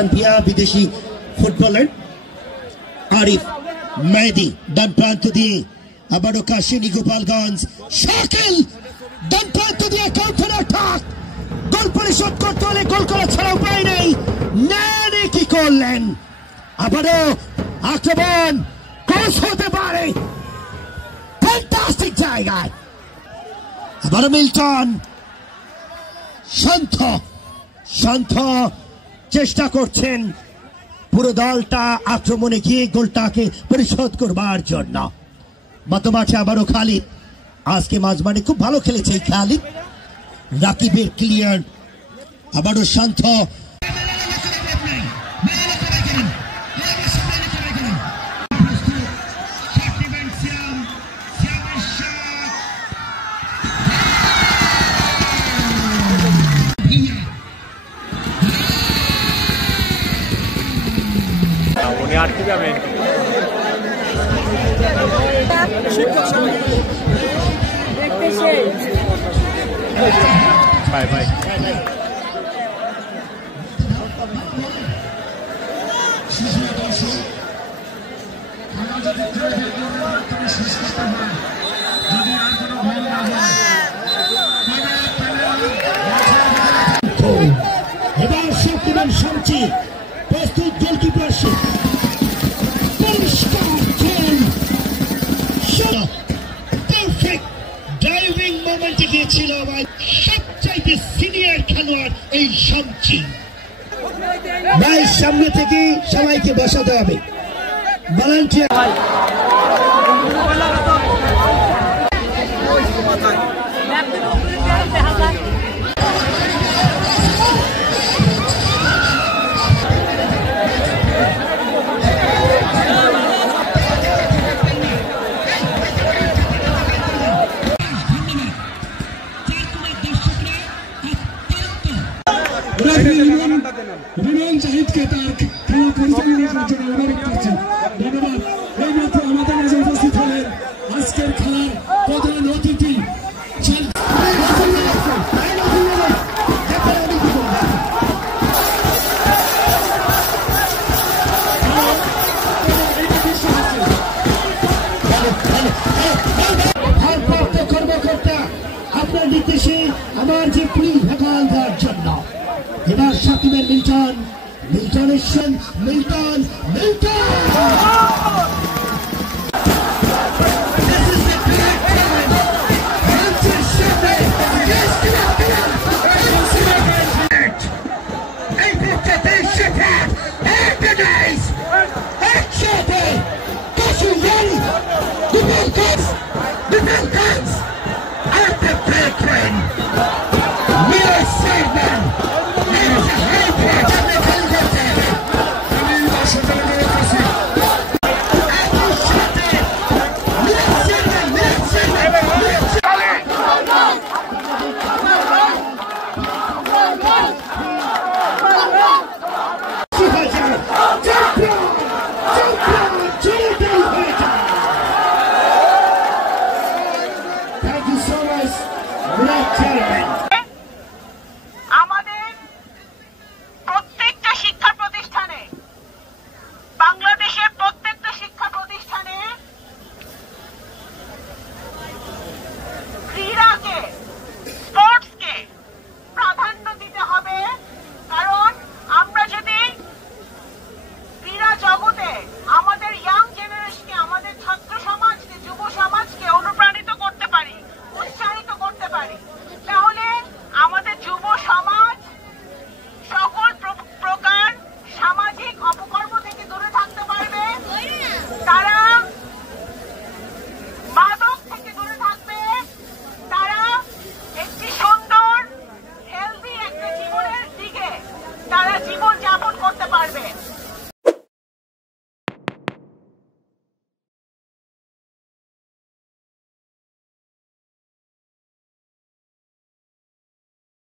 Hasan Villa বিদেশি footballer, Arif মেহেদি ডান প্রান্ত দিয়ে, আবারও কাশিনী গোপালগঞ্জ, শাকিল ডান প্রান্ত দিয়ে কাউন্টার অ্যাটাক, গোল পরিশোধ করতে হলে গোল করা ছাড়া উপায় নেই। নেনে কি করলেন, আবারও আক্রমণ ক্রস হতে পারে, ফ্যান্টাস্টিক জায়গায়, আবারও মিল্টন, শান্ত চেষ্টা করছেন পুরো দলটা আক্রমণে গিয়ে গোলটাকে পরিশোধ করবার জন্য। মাঠে আবারও খালিদ, আজকে মাঝমাঠে খুব ভালো খেলেছে এই খালিদ। রাকিবের ক্লিয়ার, আবারও শান্ত, আর কি যাবেন বাই বাই। এবার শক্তিমান সঞ্চি প্রস্তুত, গোলকিপার পারফেক্ট ড্রাইভিং মোমেন্টে গিয়েছিল আমার সবচাইতে সিনিয়র খেলোয়াড় এই সঞ্চি। ভাই সামনে থেকে সবাইকে বসাতে হবে, ভলান্টিয়ার রিমান জাহিদকে তার খেলা পরিচালনা করার জন্য অনুরোধ করছি। ধন্যবাদ। এই মাত্র আমাদের মাঝে উপস্থিত হলেন আজকের খেলার প্রধান অতিথি ভারপ্রাপ্ত কর্মকর্তা, আপনার নির্দেশে আমার যে পুলিশ ভেকাল দেওয়ার জন্য এবার সাকিবের মিল্টন, মিল্টন আমাদের প্রত্যেকটা শিক্ষা প্রতিষ্ঠানে, বাংলাদেশের প্রত্যেকটা শিক্ষা প্রতিষ্ঠানে ক্রীড়াকে, স্পোর্টসকে প্রাধান্য দিতে হবে। কারণ আমরা যদি ক্রীড়া জগতে আমাদের ইয়াং জেনারেশনকে, আমাদের ছাত্র সমাজকে, যুব সমাজকে অনুপ্রাণিত করতে পারি, উৎসাহিত করতে পারি,